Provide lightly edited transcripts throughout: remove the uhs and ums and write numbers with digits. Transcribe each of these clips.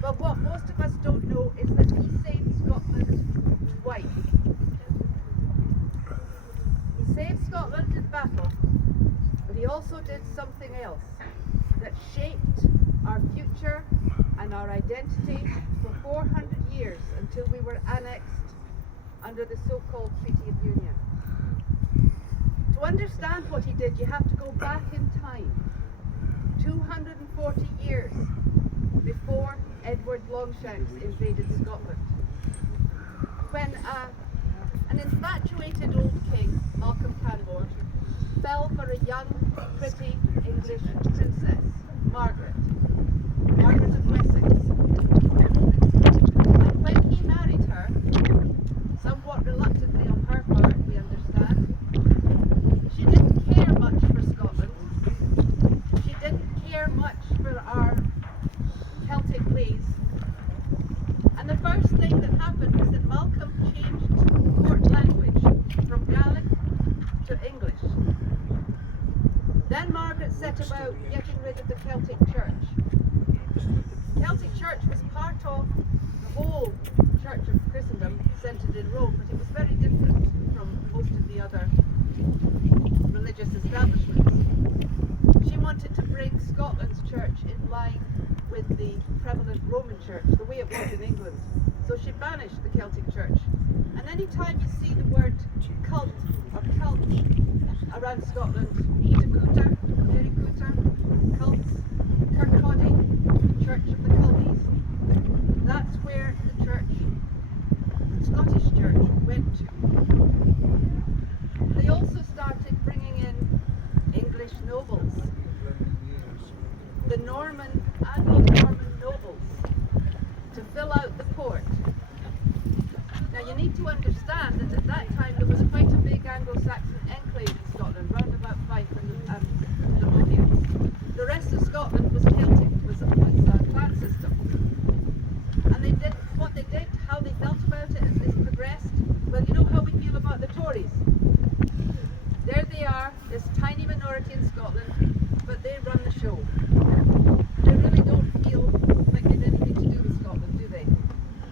But what most of us don't know is that he saved Scotland twice. He saved Scotland in battle, but he also did something else that shaped our future and our identity for 400 years until we were annexed under the so-called Treaty of Union. To understand what he did, you have to go back in time, 240 years before Edward Longshanks invaded Scotland, when an infatuated old king, Malcolm Canmore, fell for a young, pretty English princess, Margaret of Wessex. And when he married her, somewhat reluctantly on her part, we understand, she didn't care much for Scotland. She didn't care much for our Celtic ways. And the first thing that happened was that Malcolm changed court language from Gaelic to English. Then Margaret set about getting rid of the Celtic Church. The Celtic Church was part of the whole Church of Christendom centred in Rome, but it was very different from most of the other religious establishments. She wanted to bring Scotland's church in line with the prevalent Roman church, the way it was in England. So she banished the Celtic church. And any time you see the word cult or cult around Scotland, Cooter, Mary Cooter, cults, Kirkcaldy, Church of the Culdies, that's where the church, the Scottish church, went to. They also started bringing in English nobles, the Norman, Anglo-Norman nobles, to fill out the court. Now you need to understand that at that time there was quite a big Anglo-Saxon enclave in Scotland, round about Fife and Lothians. The rest of Scotland was Celtic, was a clan system. And they did what they did, how they felt about it as this progressed. Well, you know how we feel about the Tories. There they are, this tiny minority in Scotland, but they run the show. They really don't feel like they have anything to do with Scotland, do they?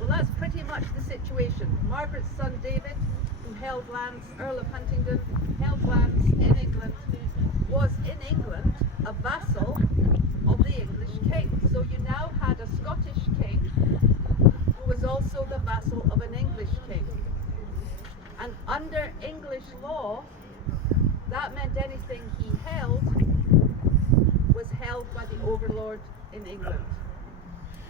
Well, that's pretty much the situation. Margaret's son David, who held lands, Earl of Huntingdon, held lands in England, was in England a vassal of the English king. So you now had a Scottish king who was also the vassal of an English king. And under English law, that meant anything he held was held by the overlord in England.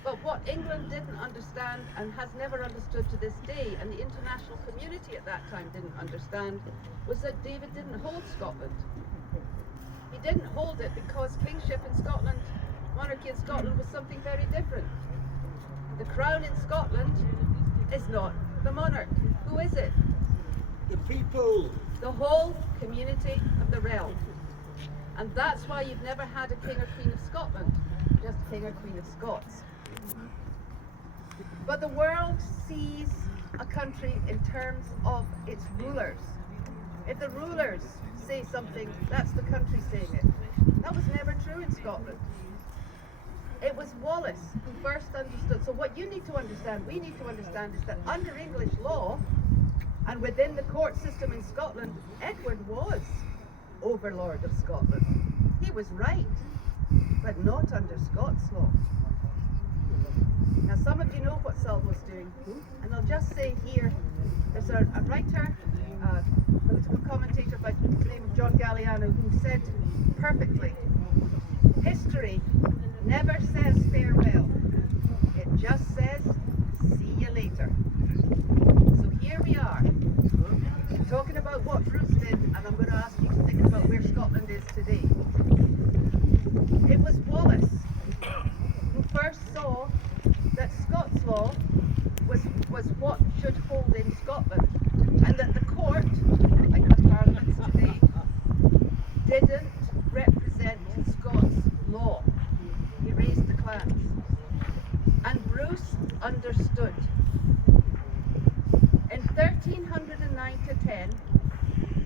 But what England didn't understand and has never understood to this day, and the international community at that time didn't understand, was that David didn't hold Scotland. He didn't hold it because kingship in Scotland, monarchy in Scotland, was something very different. The crown in Scotland is not the monarch. Who is it? The people. The whole community of the realm. And that's why you've never had a king or queen of Scotland, just king or queen of Scots. But the world sees a country in terms of its rulers. If the rulers say something, that's the country saying it. That was never true in Scotland. It was Wallace who first understood. So what you need to understand, we need to understand, is that under English law and within the court system in Scotland, Edward was overlord of Scotland. He was right, but not under Scots law. Now some of you know what Salvo's doing, and I'll just say here, there's a writer, a political commentator by the name of John Galliano, who said perfectly, history never says farewell, it just says see you later. So here we are, talking about what Bruce did, and I'm going to ask you to think about where Scotland is today. It was Wallace who first saw that Scots law was what should hold in Scotland, and that the court, like the parliaments today, didn't represent Scots law. He raised the clans. And Bruce understood. In 1309 to 10,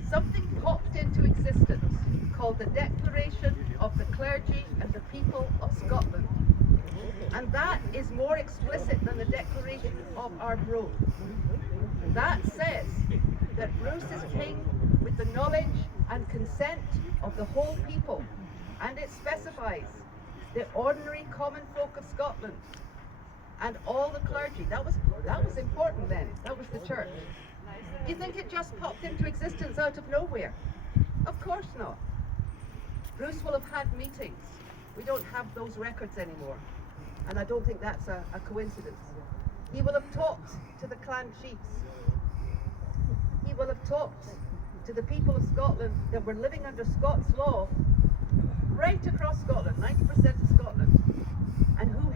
something popped into existence called the Declaration of the Clergy and the People of Scotland. And that is more explicit than the Declaration of Arbroath. That says that Bruce is king with the knowledge and consent of the whole people, and it specifies the ordinary common folk of Scotland and all the clergy. That was important then. That was the church. Do you think it just popped into existence out of nowhere? Of course not. Bruce will have had meetings. We don't have those records anymore, and I don't think that's a coincidence. He will have talked to the clan chiefs. He will have talked to the people of Scotland that were living under Scots law right across Scotland, 90% of Scotland, and who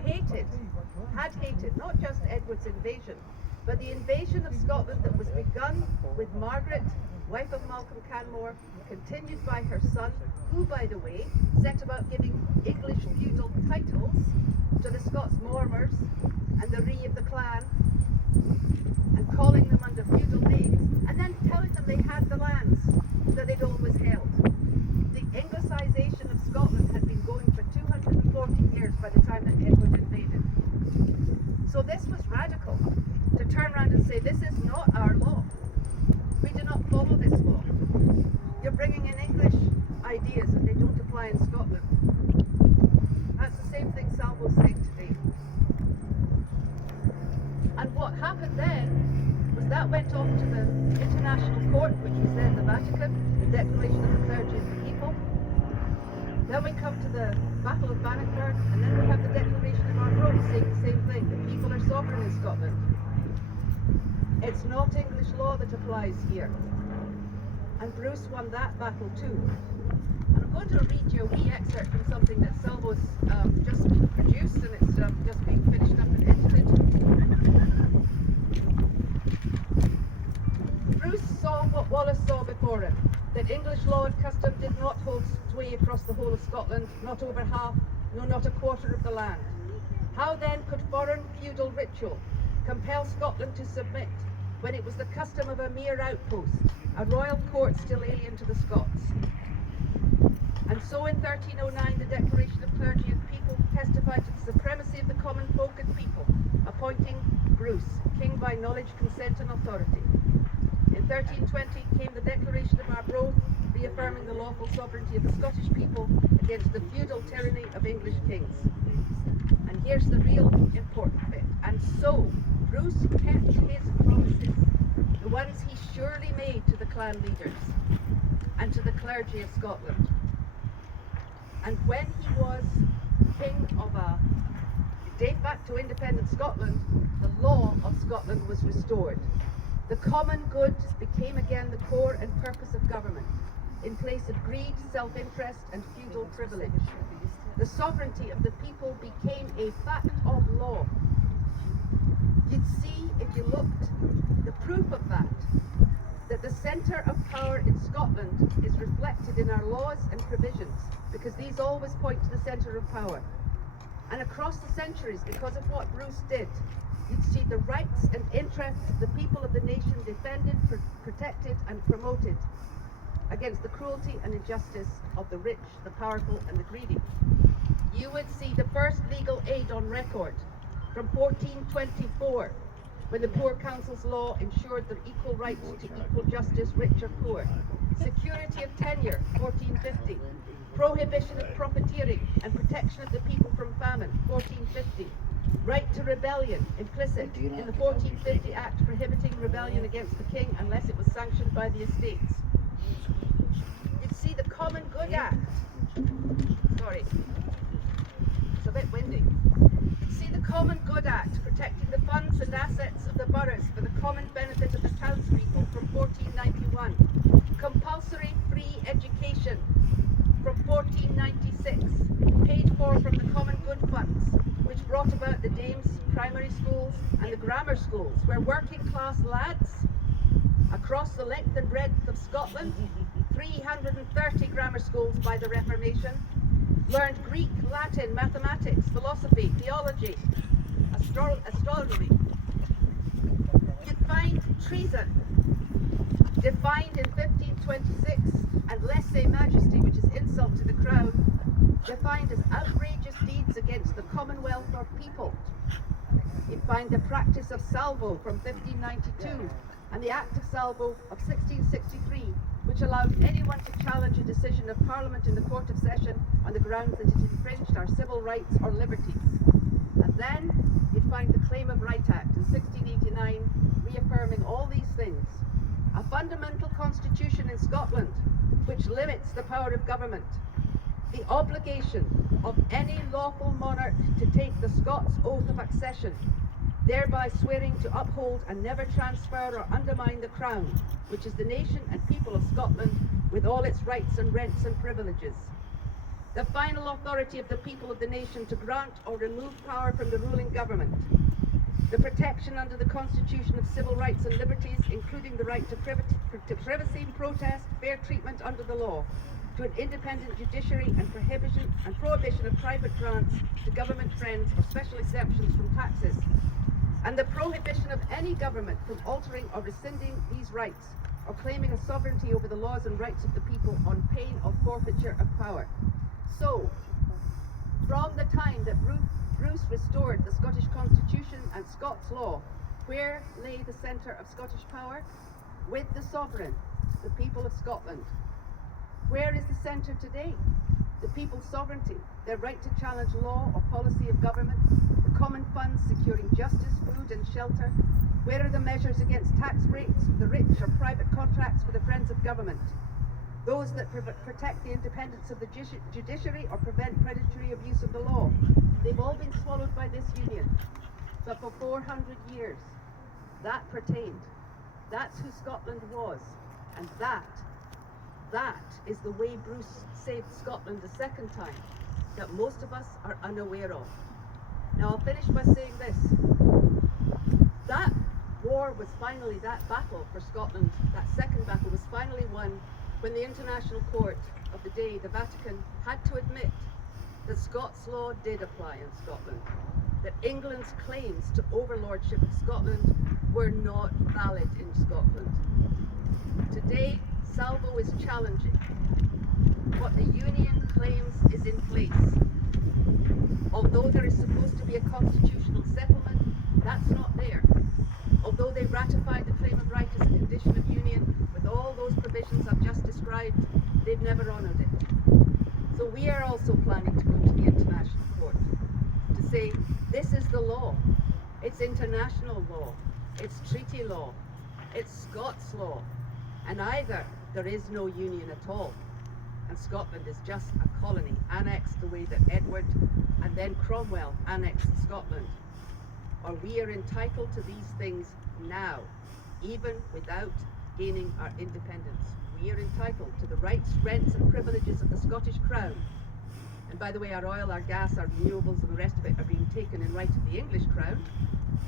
had hated not just Edward's invasion, but the invasion of Scotland that was begun with Margaret, wife of Malcolm Canmore, continued by her son, who, by the way, set about giving English feudal titles to the Scots Mormers and the Ree of the clan, and calling them under feudal names, and then telling them they had the lands that they'd always held. The Anglicisation of Scotland had been going for 240 years by the time that Edward invaded. So this was radical, to turn around and say, this is not our law. We do not follow this law. You're bringing in English ideas and they don't apply in Scotland. That's the same thing Salvo's saying today. And what happened then was that went off to the International Court, which was then the Vatican, the Declaration of the Clergy and the People. Then we come to the Battle of Bannockburn, and then we have the Declaration of Arbroath saying the same thing. The people are sovereign in Scotland. It's not English law that applies here. And Bruce won that battle too. And I'm going to read you a wee excerpt from something that Salvo's just produced, and it's just being finished up and edited. Bruce saw what Wallace saw before him, that English law and custom did not hold sway across the whole of Scotland, not over half, no, not a quarter of the land. How then could foreign feudal ritual compel Scotland to submit, when it was the custom of a mere outpost, a royal court still alien to the Scots? And so in 1309 the Declaration of Clergy and People testified to the supremacy of the common folk and people, appointing Bruce, king by knowledge, consent and authority. In 1320 came the Declaration of Arbroath, reaffirming the lawful sovereignty of the Scottish people against the feudal tyranny of English kings. And here's the real important bit. And so Bruce kept his promises, the ones he surely made to the clan leaders and to the clergy of Scotland. And when he was king of a de facto independent Scotland, the law of Scotland was restored. The common good became again the core and purpose of government, in place of greed, self-interest and feudal privilege. The sovereignty of the people became a fact of law. You'd see, if you looked, the proof of that the centre of power in Scotland is reflected in our laws and provisions, because these always point to the centre of power. And across the centuries, because of what Bruce did, you'd see the rights and interests of the people of the nation defended, protected and promoted against the cruelty and injustice of the rich, the powerful and the greedy. You would see the first legal aid on record from 1424, when the Poor Council's law ensured the equal rights to equal justice, rich or poor. Security of tenure, 1450. Prohibition of profiteering and protection of the people from famine, 1450. Right to rebellion, implicit in the 1450 Act prohibiting rebellion against the king unless it was sanctioned by the estates. You'd see the Common Good Act. Sorry, it's a bit windy. You'd see the Common Good Act protecting the funds and assets of the boroughs for the common benefit of the townspeople from 1491. Compulsory free education from 1496, paid for from the Common Good funds, which brought about the dames' primary schools and the grammar schools, where working class lads across the length and breadth of Scotland, 330 grammar schools by the Reformation, learned Greek, Latin, mathematics, philosophy, theology, astronomy. You'd find treason defined in 1526 and lèse-majesty, which is insult to the crown, defined as outrageous deeds against the commonwealth or people You'd find the practice of salvo from 1592 and the Act of Salvo of 1663, which allowed anyone to challenge a decision of Parliament in the Court of Session on the grounds that it infringed our civil rights or liberties. And then you'd find the Claim of Right Act in 1689, reaffirming all these things. A fundamental constitution in Scotland, which limits the power of government. The obligation of any lawful monarch to take the Scots oath of accession, thereby swearing to uphold and never transfer or undermine the crown, which is the nation and people of Scotland, with all its rights and rents and privileges. The final authority of the people of the nation to grant or remove power from the ruling government. The protection under the Constitution of civil rights and liberties, including the right to privacy, protest, fair treatment under the law, to an independent judiciary and prohibition of private grants to government friends or special exemptions from taxes, and the prohibition of any government from altering or rescinding these rights or claiming a sovereignty over the laws and rights of the people on pain of forfeiture of power. So, from the time that Bruce restored the Scottish Constitution and Scots law, where lay the centre of Scottish power? With the sovereign, the people of Scotland. Where is the centre today? The people's sovereignty, their right to challenge law or policy of government, the common funds securing justice, food and shelter. Where are the measures against tax breaks for the rich or private contracts for the friends of government? Those that protect the independence of the judiciary or prevent predatory abuse of the law. They've all been swallowed by this union. But for 400 years, that pertained. That's who Scotland was. And that is the way Bruce saved Scotland the second time, that most of us are unaware of. Now I'll finish by saying this. That war was finally, that battle for Scotland, that second battle was finally won when the International Court of the day, the Vatican, had to admit that Scots law did apply in Scotland, that England's claims to overlordship of Scotland were not valid in Scotland. Today, Salvo is challenging what the Union claims is in place. Although there is supposed to be a constitutional settlement, that's not there. Although they ratified the Claim of Right as a condition of union, with all those provisions I've just described, they've never honoured it. So we are also planning to go to the International Court to say, this is the law. It's international law. It's treaty law. It's Scots law. And either there is no union at all, and Scotland is just a colony, annexed the way that Edward and then Cromwell annexed Scotland, or we are entitled to these things now, even without gaining our independence. We are entitled to the rights, rents and privileges of the Scottish Crown. And by the way, our oil, our gas, our renewables and the rest of it are being taken in right of the English Crown,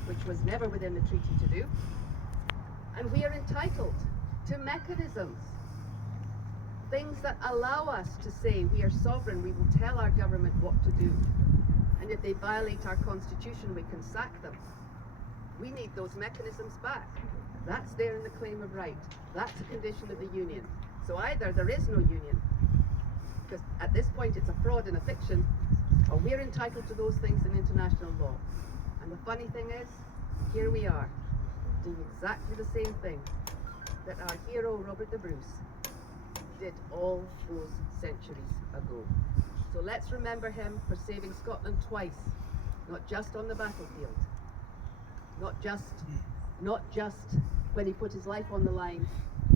which was never within the treaty to do. And we are entitled to mechanisms, things that allow us to say we are sovereign, we will tell our government what to do. And if they violate our constitution, we can sack them. We need those mechanisms back. That's there in the Claim of Right. That's a condition of the union. So either there is no union, because at this point it's a fraud and a fiction, or we're entitled to those things in international law. And the funny thing is, here we are, doing exactly the same thing that our hero Robert the Bruce did all those centuries ago. So let's remember him for saving Scotland twice, not just on the battlefield, not just when he put his life on the line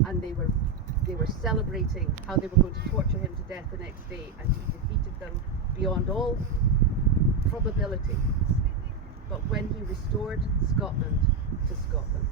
and they were celebrating how they were going to torture him to death the next day, and he defeated them beyond all probability, but when he restored Scotland to Scotland.